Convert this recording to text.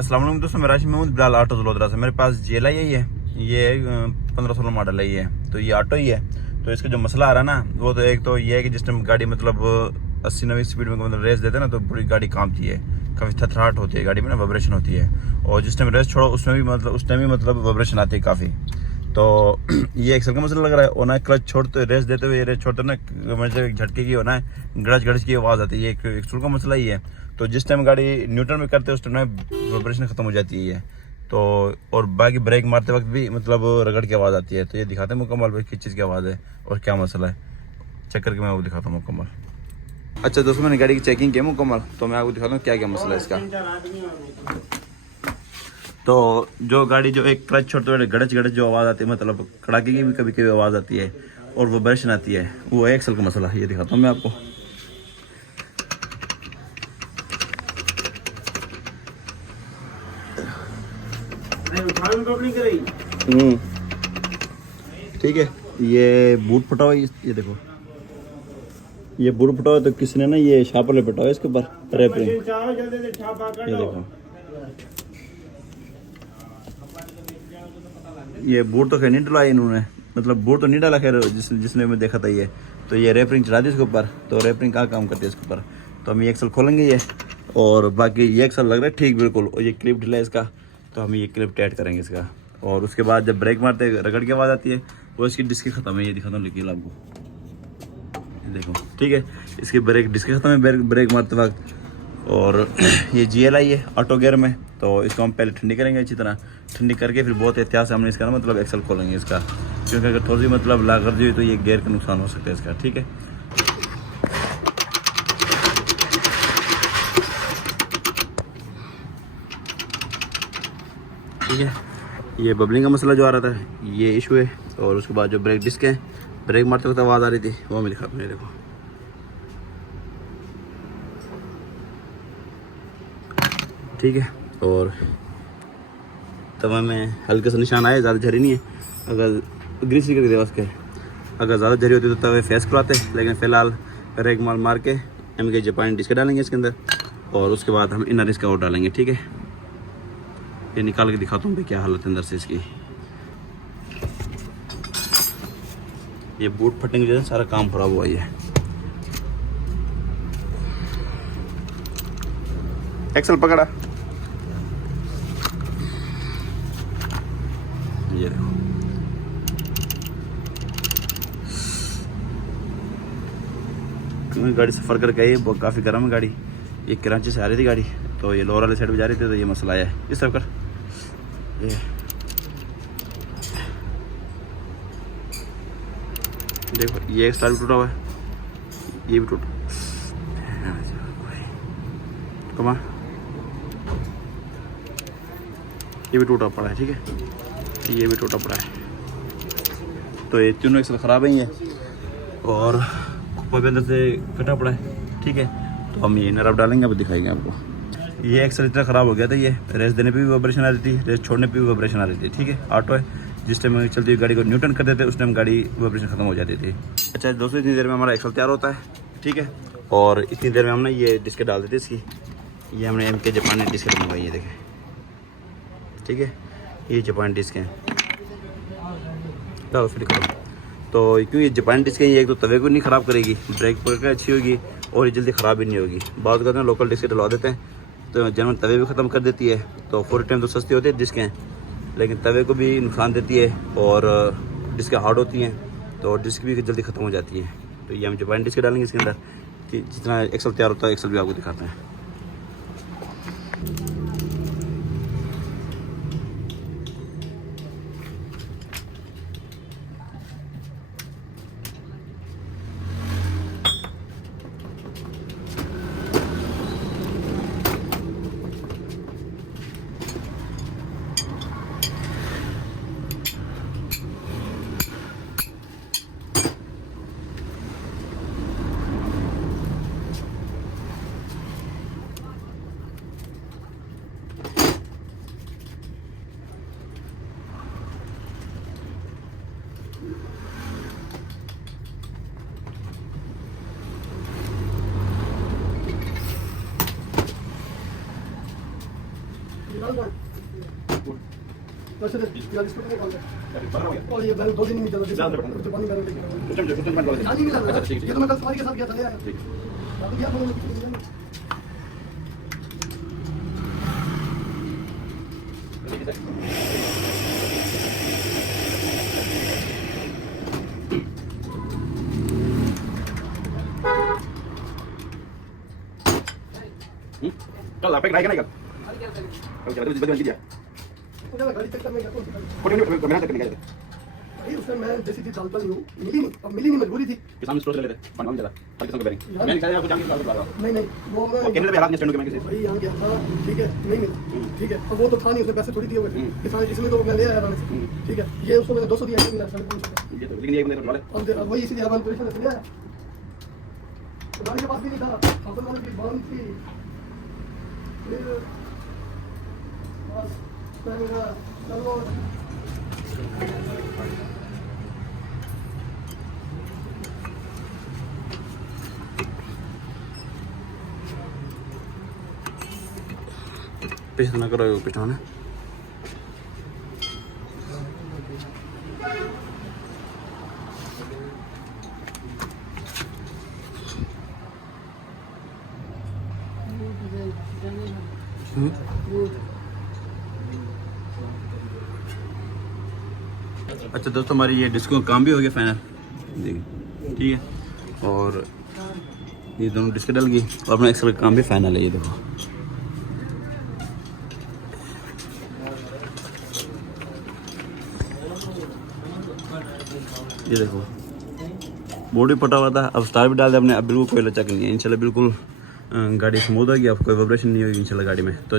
अस्सलाम वालेकुम दोस्तों, मैं राशि महमूद बिलाल ऑटो वडोदरा से। मेरे पास GLI है, ये 15-16 मॉडल है ये। तो ये ऑटो ही है। तो इसका जो मसला आ रहा है ना, वो तो एक तो ये है कि जिस टाइम गाड़ी मतलब 80-90 स्पीड में मतलब रेस देते हैं ना, तो पूरी गाड़ी कांपती है, काफ़ी थथराहट होती है गाड़ी में ना, वाइब्रेशन होती है। और जिस टाइम रेस छोड़ो उसमें भी मतलब उस टाइम भी मतलब वाइब्रेशन आती है काफ़ी। तो ये एक्सल का मसला लग रहा है। और ना क्लच छोड़ते रेस देते हुए रेस छोड़ते ना, मतलब झटके की होना है, गड़च गड़च की आवाज़ आती है। ये एक्सल का मसला ही है। तो जिस टाइम गाड़ी न्यूट्रल में करते हैं उस टाइम वाइब्रेशन खत्म हो जाती है। तो और बाकी ब्रेक मारते वक्त भी मतलब रगड़ की आवाज़ आती है। तो ये दिखाते हैं मुकम्मल भाई किस चीज़ की आवाज़ है और क्या मसला है। चेक करके मैं वो दिखाता हूँ मुकम्मल। अच्छा दोस्तों, मैंने गाड़ी की चेकिंग की मुकम्मल, तो मैं आपको दिखाता हूँ क्या क्या मसला है इसका। तो जो गाड़ी जो एक क्लच छोड़ते हुए गड़च गड़च जो आवाज़ आती है, मतलब कड़ाके की भी कभी कभी आवाज़ आती है और वाइब्रेशन आती है, वो है एक्सल का मसला है। ये दिखाता हूँ मैं आपको। ठीक है, ये बूट फटा हुआ है, ये देखो, ये बूट फटा हुआ है। तो किसी ने ना ये शापर ले फटा हुआ है इसके ऊपर रैपिंग। ये देखो, ये बूट तो खैर नहीं डलवाया इन्होंने, मतलब बूट तो नहीं डाला खैर, जिसने मैं देखा था ये। तो ये रैपिंग चढ़ा दी इसके ऊपर। तो रैपिंग कहाँ काम करती है इसके ऊपर। तो हम ये एक्सल खोलेंगे ये, और बाकी ये एक्सल लग रहा है ठीक बिल्कुल। और ये क्लिप ढीला है इसका, तो हम ये क्लिप टाइट करेंगे इसका। और उसके बाद जब ब्रेक मारते रगड़ की आवाज़ आती है, वो इसकी डिस्क ख़त्म है। ये दिखाता हूँ लेकिन आपको, देखो ठीक है, इसकी ब्रेक डिस्क ख़त्म है ब्रेक मारते वक्त। और ये GLI है ऑटो गियर में। तो इसको हम पहले ठंडी करेंगे अच्छी तरह। ठंडी करके फिर बहुत एहतियात से हमने इसका ना मतलब एक्सल खोलेंगे इसका, क्योंकि अगर थोड़ी सी मतलब लागत हुई तो ये गियर का नुकसान हो सकता है इसका। ठीक है, ठीक है। ये बबलिंग का मसला जो आ रहा था, ये इशू है। और उसके बाद जो ब्रेक डिस्क है, ब्रेक मारते वक्त आवाज़ आ रही थी, वो मैं लिखा अपने, देखो ठीक है। और तवा में हल्के से निशान आए, ज़्यादा झरी नहीं है। अगर ग्रीस करके दे उसके, अगर ज़्यादा झरी होती तो तवे फेस कराते, लेकिन फ़िलहाल रेक मार मार के MK जापानी डिस्क डालेंगे इसके अंदर। और उसके बाद हम इनर इसका और डालेंगे। ठीक है, ये निकाल के दिखाता हूँ भाई क्या हालत है अंदर से इसकी। ये बूट फटने की वजह से सारा काम खराब हुआ है। एक्सल पकड़ा, ये देखो, गाड़ी सफ़र करके आई है, काफ़ी गर्म है गाड़ी। ये कराची से आ रही थी गाड़ी, तो ये लोअर वाले साइड में जा रही थी, तो ये मसला आया है। इस तरफ कर, ये देखो, ये एक स्टार भी टूटा हुआ है, ये भी टूटा, कमा, ये भी टूटा पड़ा है। ठीक है, ये भी टूटा पड़ा है। तो ये तीनों एक्सल ख़राब है ये, और कुप्पा भी अंदर से कटा पड़ा है। ठीक है, तो हम ये नरफ डालेंगे, अब दिखाएंगे आपको। ये एक्सल इतना ख़राब हो गया था, ये रेस देने पे भी वाइब्रेशन आ रही थी, रेस छोड़ने पे भी वाइब्रेशन आ रही थी। ठीक है, ऑटो है, जिस टाइम चलती हुई गाड़ी को न्यूटन कर देते उस टाइम गाड़ी वाइब्रेशन ख़त्म हो जाती थी। अच्छा दोस्तों, इतनी देर में हमारा एक्सल तैयार होता है। ठीक है, और इतनी देर में हमने ये डिस्क डाल देते इसकी। ये हमने MK जापानी डिस्क मंगवाई है, देखें। ठीक है, ये जापानी डिस्क हैं, डालो फिर करो। तो क्यों ये जापानी डिस्क है, ये एक तो तवे को नहीं ख़राब करेगी, ब्रेक पर अच्छी होगी, और ये जल्दी ख़राब भी नहीं होगी। बात करते हैं लोकल डिस्क डलवा देते हैं, तो जनरल तवे भी ख़त्म कर देती है। तो फॉर टाइम तो सस्ती होती है डिस्कें, लेकिन तवे को भी नुकसान देती है, और डिस्कें हार्ड होती हैं, तो डिस्क भी जल्दी ख़त्म हो जाती है। तो ये हम जापानी डिस्क डालेंगे इसके अंदर, कि जितना एक्सल तैयार होता है एक्सल भी आपको दिखाते हैं। वैसे तो यार इसको नहीं बोलते और ये बैल 2 दिन में चला तो पानी डाल के नहीं मिला ये तो मैं कल सवारी के साथ गया था ले आया ठीक अब क्या बोलूं चल आप ट्राई करना कल चल तो बदल दिया मुझे गाड़ी चेक करने का कोई मेरा तक नहीं गया भाई उसमें मैं जैसी थी डालता नहीं हूँ मिली नहीं मजबूरी थी किसान स्टोर से ले लेते पानी जला हर किस्म के बेरिंग मैंने कहा आपको जान के लगा नहीं वो मैं कितने पे हाथ में स्टैंड के मैं किसी भाई यहाँ गया था ठीक है नहीं मिला ठीक है अब वो तो था नहीं उसने पैसे थोड़ी दिए हुए थे किसान इसलिए तो मैं ले आया था ठीक है ये उसको मैंने 200 दिया नहीं मिला 550 ये तो लेकिन ये बंदे को डाले अब वही इसीलिए अपन पोजीशन से ले आया गाड़ी के पास भी नहीं था अपन वाले की बंद थी फिर बस मैं चलो पीछे ना करो पीछे ना अच्छा दोस्तों हमारी ये डिस्को का काम भी हो गया फाइनल देखिए ठीक है और ये दोनों डिस्क डल गई और अपना एक्सल का काम भी फाइनल है ये देखो ये देखो बोर्ड भी पटा हुआ था अब स्टार भी डाल दिया अपने अब बिल्कुल कोई लचक नहीं है इंशाल्लाह बिल्कुल गाड़ी स्मूथ होगी अब कोई वाइब्रेशन नहीं होगी इंशाल्लाह गाड़ी में तो